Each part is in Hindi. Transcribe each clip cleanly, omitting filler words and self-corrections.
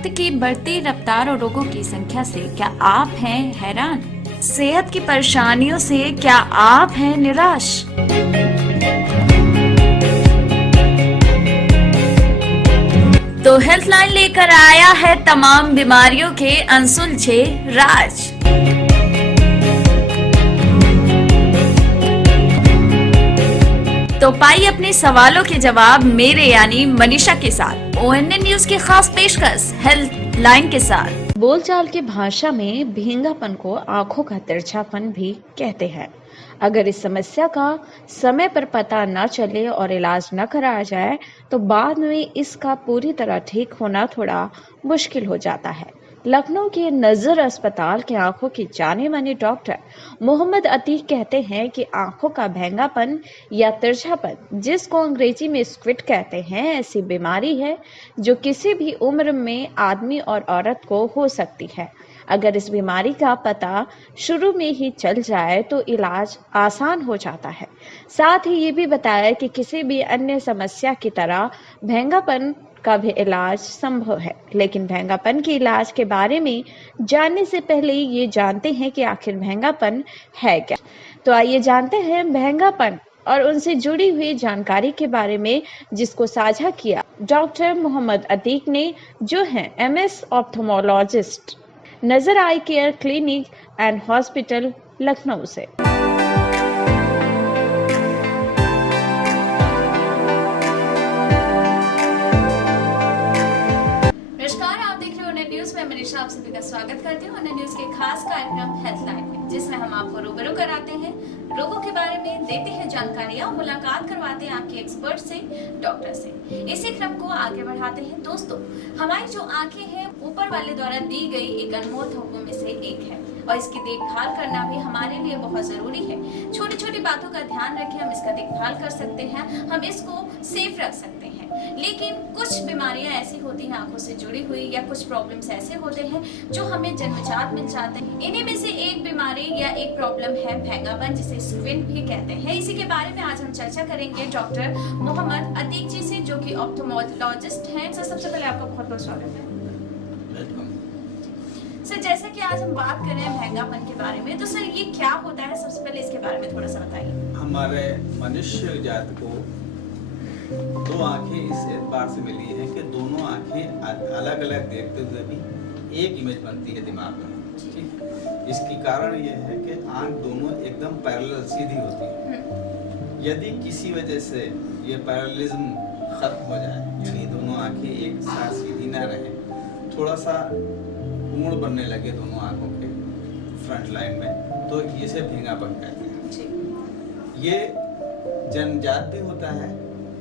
वक्त की बढ़ती रफ्तार और रोगों की संख्या से क्या आप हैं हैरान? सेहत की परेशानियों से क्या आप हैं निराश? तो हेल्थलाइन लेकर आया है तमाम बीमारियों के अनसुलझे राज। तो पाइए अपने सवालों के जवाब मेरे यानी मनीषा के साथ ONN न्यूज की खास पेशकश हेल्थ लाइन के साथ। बोलचाल की भाषा में भींगापन को आंखों का तिरछापन भी कहते हैं। अगर इस समस्या का समय पर पता न चले और इलाज न कराया जाए तो बाद में इसका पूरी तरह ठीक होना थोड़ा मुश्किल हो जाता है। लखनऊ के नजर अस्पताल के आंखों के जाने माने डॉक्टर मोहम्मद अतीक कहते हैं कि आंखों का भैंगापन या तिरछापन, जिसको अंग्रेजी में स्क्विड कहते हैं, ऐसी बीमारी है जो किसी भी उम्र में आदमी और औरत को हो सकती है। अगर इस बीमारी का पता शुरू में ही चल जाए तो इलाज आसान हो जाता है। साथ ही ये भी बताया कि किसी भी अन्य समस्या की तरह भैंगापन का भी इलाज संभव है, लेकिन भैंगापन के इलाज के बारे में जानने से पहले ये जानते हैं कि आखिर भैंगापन है क्या। तो आइए जानते हैं भैंगापन और उनसे जुड़ी हुई जानकारी के बारे में, जिसको साझा किया डॉक्टर मोहम्मद अतीक ने, जो हैं MS ophthalmologist, Nazar eye care clinic and hospital, Lucknow से। न्यूज में मनीषा आप सभी का स्वागत करती हूँ। ONN न्यूज के खास कार्यक्रम हेल्थलाइन में, जिसमें हम आपको रूबरू कराते हैं रोगों के बारे में, देते हैं जानकारियाँ, मुलाकात करवाते हैं आपके एक्सपर्ट से, डॉक्टर से। इसी क्रम को आगे बढ़ाते हैं। दोस्तों, हमारी जो आंखें हैं ऊपर वाले द्वारा दी गई एक अनमोल तोहफों में से एक है और इसकी देखभाल करना भी हमारे लिए बहुत जरूरी है। छोटी छोटी बातों का ध्यान रखें, हम इसका देखभाल कर सकते हैं, हम इसको सेफ रख सकते हैं। लेकिन कुछ बीमारियां ऐसी होती हैं आंखों से जुड़ी हुई, या कुछ प्रॉब्लम्स ऐसे होते हैं जो हमें जन्मजात मिल जाते हैं। इन्हीं में से एक बीमारी या एक प्रॉब्लम है भैंगापन, जिसे स्क्विड भी कहते हैं। इसी के बारे में आज हम चर्चा करेंगे डॉक्टर मोहम्मद अतीक जी से, जो कि ऑप्थेल्मोलॉजिस्ट हैं। सर, सबसे पहले आपका बहुत बहुत स्वागत है। सर, जैसे कि आज हम बात कर रहे हैं भैंगापन के बारे में, तो सर ये क्या होता है? सबसे पहले इसके बारे में थोड़ा सा बताइए। हमारे मनुष्य जात को दो आंखें इस एतबार से मिली है कि दोनों आंखें अलग अलग देखते हुए भी एक इमेज बनती है दिमाग में। ठीक, इसकी कारण यह है कि आंख दोनों एकदम पैरेलल सीधी होती है। यदि किसी वजह से ये पैरेललिज्म खत्म हो जाए, यानी दोनों आंखें एक साथ सीधी ना रहे, थोड़ा सा कोण बनने लगे दोनों आंखों के फ्रंट लाइन में, तो इसे भींगापन कहते हैं। ये जन्मजात भी होता है,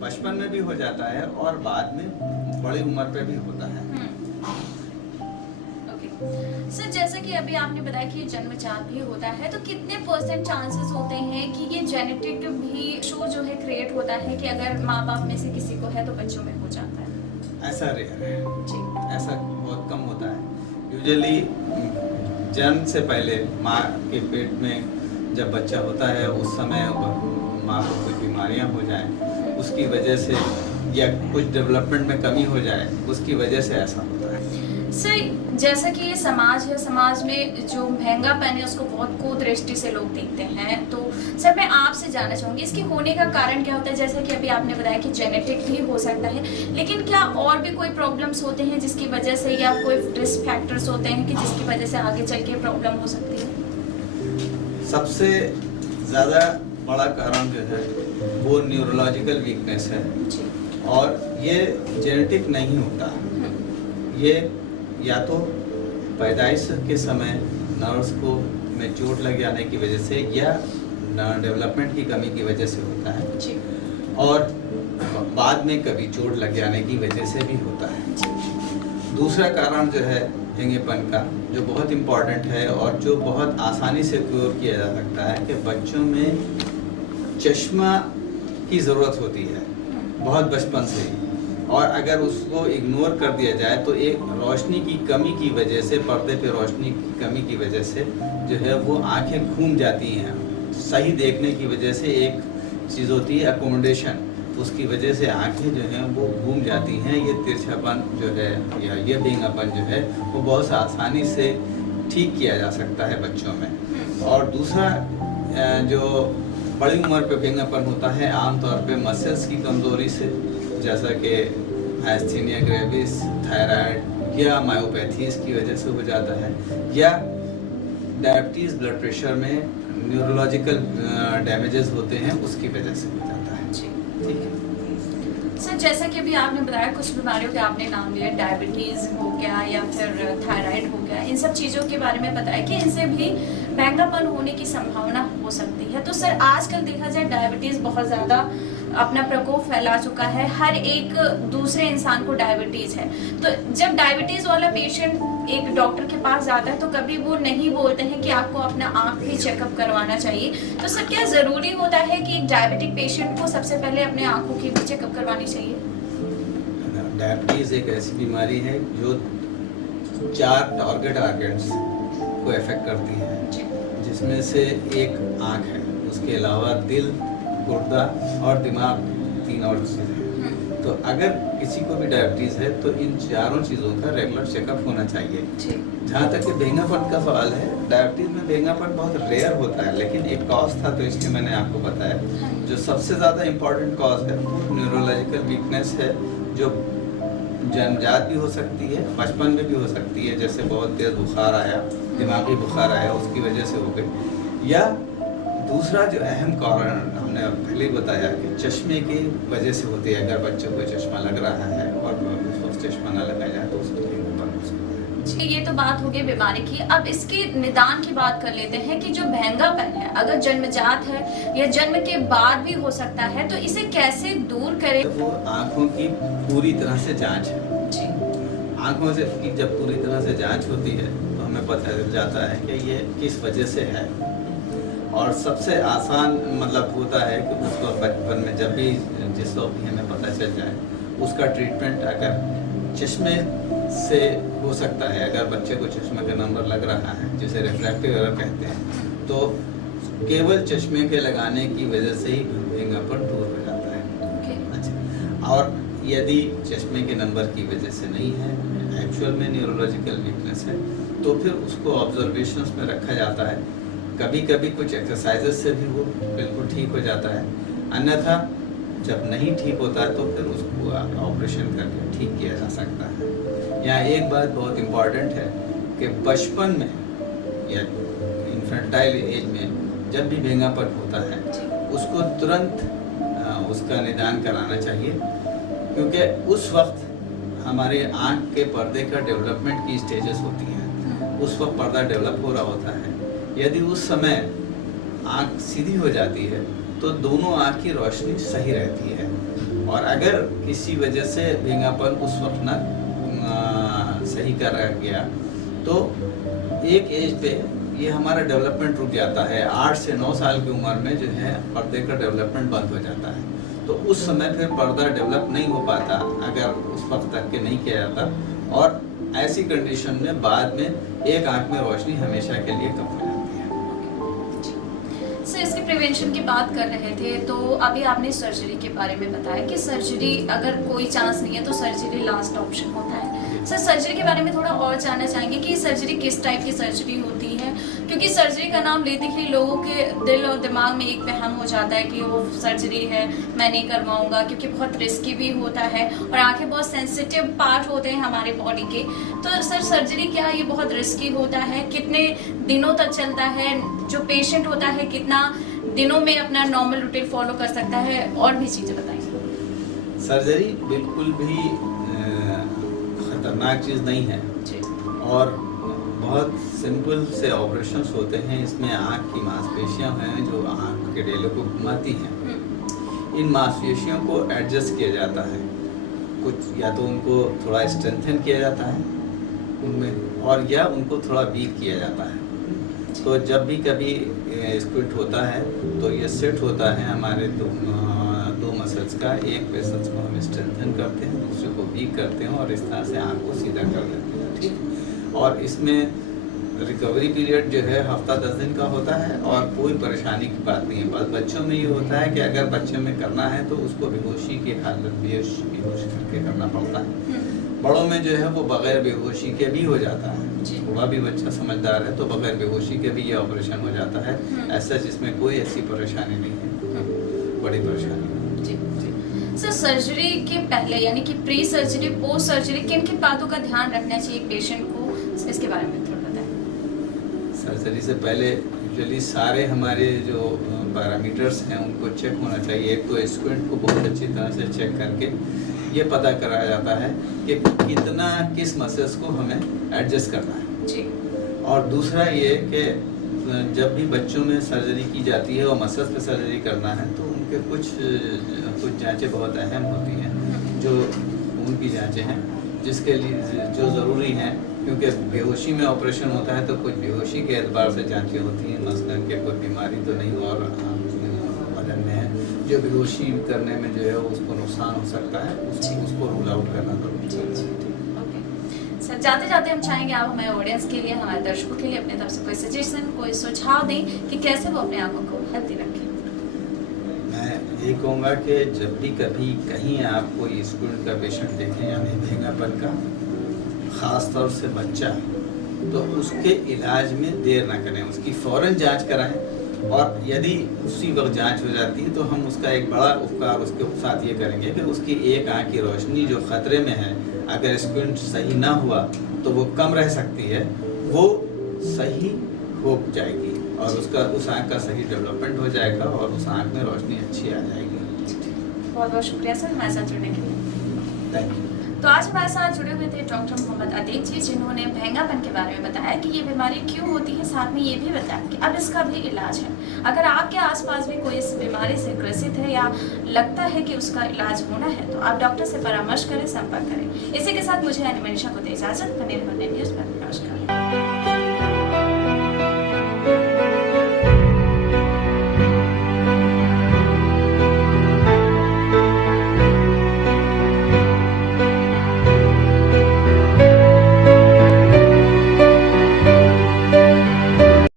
बचपन में भी हो जाता है और बाद में बड़ी उम्र पे भी होता है। सर, जैसे कि अभी आपने बताया कि जन्मजात भी होता है, तो कितने % चांसेस होते हैं कि ये जेनेटिक भी इशू जो है क्रिएट होता है, कि अगर माँ बाप में से किसी को है तो बच्चों में हो जाता है? ऐसा रेयर है जी, ऐसा बहुत कम होता है। यूजुअली जन्म से पहले माँ के पेट में जब बच्चा होता है उस समय माँ को कोई बीमारियाँ हो जाएं, उसकी वजह से, या कुछ डेवलपमेंट में कमी हो जाए, उसकी वजह से ऐसा होता है। सर, जैसा कि ये समाज है, समाज में जो भैंगापन है उसको बहुत कुदृष्टि से लोग देखते हैं, तो सर मैं आपसे जानना चाहूंगी इसके होने का कारण क्या होता है? जैसा कि अभी आपने बताया कि जेनेटिक भी हो सकता है, लेकिन क्या और भी कोई प्रॉब्लम्स होते हैं जिसकी वजह से, या कोई रिस्क फैक्टर्स होते हैं कि जिसकी वजह से आगे चल के प्रॉब्लम हो सकती है? सबसे ज़्यादा बड़ा कारण जो है वो न्यूरोलॉजिकल वीकनेस है, और ये जेनेटिक नहीं होता। ये या तो पैदाइश के समय नर्व्स को में चोट लग जाने की वजह से, या डेवलपमेंट की कमी की वजह से होता है, और बाद में कभी चोट लग जाने की वजह से भी होता है। दूसरा कारण जो है भींगेपन का, जो बहुत इम्पॉर्टेंट है और जो बहुत आसानी से क्योर किया जा सकता है, कि बच्चों में चश्मा की ज़रूरत होती है बहुत बचपन से ही, और अगर उसको इग्नोर कर दिया जाए तो एक रोशनी की कमी की वजह से, पर्दे पे रोशनी की कमी की वजह से जो है वो आंखें घूम जाती हैं। सही देखने की वजह से एक चीज़ होती है अकोमोडेशन, उसकी वजह से आंखें जो हैं वो घूम जाती हैं। ये तिरछापन जो है या ये भींगापन जो है वो बहुत आसानी से ठीक किया जा सकता है बच्चों में। और दूसरा जो बड़ी उम्र पे भींगापन होता है आमतौर पे मसल्स की कमज़ोरी से, जैसा कि मायस्थीनिया ग्रेविस, थायराइड या मायोपैथीज की वजह से हो जाता है, या डायबिटीज़ ब्लड प्रेशर में न्यूरोलॉजिकल डैमेजेस होते हैं उसकी वजह से हो जाता है। ठीक है सर, जैसा कि अभी आपने बताया कुछ बीमारियों के आपने नाम लिया, डायबिटीज़ हो गया या फिर थायराइड हो गया, इन सब चीज़ों के बारे में बताया कि इनसे भी भींगापन होने की संभावना हो सकती है। तो सर आजकल देखा जाए डायबिटीज़ बहुत ज़्यादा अपना प्रकोप फैला चुका है, हर एक दूसरे इंसान को डायबिटीज़ है। तो जब डायबिटीज़ वाला पेशेंट एक डॉक्टर के पास जाता है तो कभी वो नहीं बोलते हैं कि आपको अपना आँख भी चेकअप करवाना चाहिए। तो सर क्या ज़रूरी होता है कि एक डायबिटिक पेशेंट को सबसे पहले अपने आँखों की भी चेकअप करवानी चाहिए? डायबिटीज़ एक ऐसी बीमारी है जो 4 टारगेट ऑर्गन्स को अफेक्ट करती है, जिसमें से एक आँख है, उसके अलावा दिल, गुर्दा और दिमाग 3 और चीज़ें हैं। तो अगर किसी को भी डायबिटीज़ है तो इन चारों चीज़ों का रेगुलर चेकअप होना चाहिए। जहाँ तक कि भींगापन का सवाल है, डायबिटीज़ में भींगापन बहुत रेयर होता है, लेकिन एक कॉज था तो इसलिए मैंने आपको बताया। जो सबसे ज़्यादा इम्पोर्टेंट कॉज है वो न्यूरोलॉजिकल वीकनेस है, जो जन्मजात भी हो सकती है, बचपन में भी हो सकती है, जैसे बहुत तेज़ बुखार आया, दिमागी बुखार आया, उसकी वजह से हो गई। या दूसरा जो अहम कारण हमने पहले ही बताया कि चश्मे की वजह से होती है। अगर बच्चे को चश्मा लग रहा है और उसको चश्मा ना लगाया जाए तो उसको भींगापन हो सकता है। ये तो बात हो गई बीमारी की। अब इसके निदान की बात कर लेते हैं कि जो भींगापन है अगर जन्मजात है या जन्म के बाद भी हो सकता है, तो इसे कैसे दूर करें? वो आँखों की पूरी तरह से जाँच है। आँखों से की जब पूरी तरह से जाँच होती है तो हमें पता चल जाता है कि ये किस वजह से है। और सबसे आसान मतलब होता है कि उसको बचपन में जब भी जिस वक्त भी हमें पता चल जाए, उसका ट्रीटमेंट अगर चश्मे से हो सकता है। अगर बच्चे को चश्मे का नंबर लग रहा है, जिसे रिफ्रैक्टिव एरर कहते हैं, तो केवल चश्मे के लगाने की वजह से ही भींगापन दूर हो जाता है। अच्छा, और यदि चश्मे के नंबर की वजह से नहीं है, एक्चुअल में न्यूरोलॉजिकल वीकनेस है, तो फिर उसको ऑब्जर्वेशंस में रखा जाता है। कभी कभी कुछ एक्सरसाइजेस से भी वो बिल्कुल ठीक हो जाता है। अन्यथा जब नहीं ठीक होता है तो फिर उसको ऑपरेशन करके ठीक किया जा सकता है। यहाँ एक बात बहुत इम्पॉर्टेंट है कि बचपन में या इन्फेंटाइल एज में जब भी भींगापन होता है उसको तुरंत उसका निदान कराना चाहिए, क्योंकि उस वक्त हमारे आँख के पर्दे का डेवलपमेंट की स्टेजेस होती हैं। उस वक्त पर्दा डेवलप हो रहा होता है। यदि उस समय आँख सीधी हो जाती है तो दोनों आँख की रोशनी सही रहती है। और अगर किसी वजह से भींगापन उस वक्त ना सही कर गया तो एक एज पे ये हमारा डेवलपमेंट रुक जाता है। 8 से 9 साल की उम्र में जो है पर्दे का डेवलपमेंट बंद हो जाता है। तो उस समय फिर पर्दा डेवलप नहीं हो पाता अगर उस वक्त तक के नहीं किया जाता, और ऐसी कंडीशन में बाद में एक आँख में रोशनी हमेशा के लिए कम हो जाती है। सर इसकी प्रिवेंशन की बात कर रहे थे, तो अभी आपने सर्जरी के बारे में बताया कि सर्जरी अगर कोई चांस नहीं है तो सर्जरी लास्ट ऑप्शन होता है। सर सर्जरी के बारे में थोड़ा और जानना चाहेंगे कि सर्जरी किस टाइप की सर्जरी होती है, क्योंकि सर्जरी का नाम लेते ही लोगों के दिल और दिमाग में एक वहम हो जाता है कि वो सर्जरी है, मैं नहीं करवाऊंगा, क्योंकि बहुत रिस्की भी होता है और आंखें बहुत सेंसिटिव पार्ट होते हैं हमारे बॉडी के। तो सर सर्जरी क्या ये बहुत रिस्की होता है? कितने दिनों तक चलता है? जो पेशेंट होता है कितना दिनों में अपना नॉर्मल रूटीन फॉलो कर सकता है? और भी चीज़ें बताइए। सर्जरी बिल्कुल भी खतरनाक चीज़ नहीं है और बहुत सिंपल से ऑपरेशंस होते हैं। इसमें आँख की मांसपेशियां हैं जो आँख के डेले को घुमाती हैं। इन मांसपेशियों को एडजस्ट किया जाता है, कुछ या तो उनको थोड़ा स्ट्रेंथन किया जाता है उनमें, और या उनको थोड़ा वीक किया जाता है। तो जब भी कभी स्क्विट होता है तो ये सेट होता है हमारे दो मसल्स का। एक मसल्स को हम स्ट्रेंथन करते हैं, दूसरे को वीक करते हैं और इस तरह से आँख को सीधा कर देते हैं। ठीक, और इसमें रिकवरी पीरियड जो है हफ्ता 10 दिन का होता है और कोई परेशानी की बात नहीं है। बस बच्चों में ये होता है कि अगर बच्चे में करना है तो उसको बेहोशी की हालत बेहोश करके करना पड़ता है। बड़ों में जो है वो बगैर बेहोशी के भी हो जाता है। थोड़ा भी बच्चा समझदार है तो बगैर बेहोशी के भी ये ऑपरेशन हो जाता है। ऐसा जिसमें कोई ऐसी परेशानी नहीं है, बड़ी परेशानी। जी जी। सर, सर्जरी के पहले यानी कि प्री सर्जरी, पोस्ट सर्जरी किन किन बातों का ध्यान रखना चाहिए पेशेंट को, इसके बारे में थोड़ा बताएं। सर्जरी से पहले यूजुअली सारे हमारे जो पैरामीटर्स हैं उनको चेक होना चाहिए। एक तो स्क्विंट को बहुत अच्छी तरह से चेक करके ये पता कराया जाता है कि कितना किस मसल्स को हमें एडजस्ट करना है जी। और दूसरा ये कि जब भी बच्चों में सर्जरी की जाती है और मसल्स पे सर्जरी करना है तो उनके कुछ जांचें बहुत अहम होती हैं, जो उनकी जांचें हैं जिसके लिए जो ज़रूरी हैं, क्योंकि बेहोशी में ऑपरेशन होता है तो कुछ बेहोशी के एतबार से जांचें होती हैं। मसलन के कोई बीमारी तो नहीं और बदन में है जो बेहोशी करने में जो है उसको नुकसान हो सकता है, उसको रूल आउट करना जरूरी है। ओके सर, जाते जाते हम चाहेंगे आप हमारे ऑडियंस के लिए, हमारे दर्शकों के लिए अपने तरफ से कोई सजेशन, कोई सुझाव दें कि कैसे वो अपने आंखों को हेल्दी रखें। मैं ये कहूँगा कि जब भी कभी कहीं आप कोई स्क्विंट का पेशेंट देखें यानी भींगापन का, ख़ास तौर से बच्चा, तो उसके इलाज में देर ना करें, उसकी फ़ौरन जांच कराएं और यदि उसी वक्त जांच हो जाती है तो हम उसका एक बड़ा उपकार उसके साथ ये करेंगे कि उसकी एक आँख की रोशनी जो ख़तरे में है, अगर स्क्विंट सही ना हुआ तो वो कम रह सकती है, वो सही हो जाएगी और उसका उस आँख का सही डेवलपमेंट हो जाएगा और उस आँख में रोशनी अच्छी आ जाएगी। बहुत बहुत शुक्रिया सर हमारे साथ जुड़ने के लिए। Thank you. तो आज हमारे साथ जुड़े हुए थे डॉक्टर मोहम्मद अतीक जी, जिन्होंने भींगापन के बारे में बताया कि ये बीमारी क्यों होती है, साथ में ये भी बताया कि अब इसका भी इलाज है। अगर आपके आसपास भी कोई इस बीमारी से ग्रसित है या लगता है कि उसका इलाज होना है तो आप डॉक्टर से परामर्श करें, संपर्क करें। इसी के साथ मुझे यानी मनीषा को दे इजाजत। बने रहो न्यूज़ पर। नमस्कार।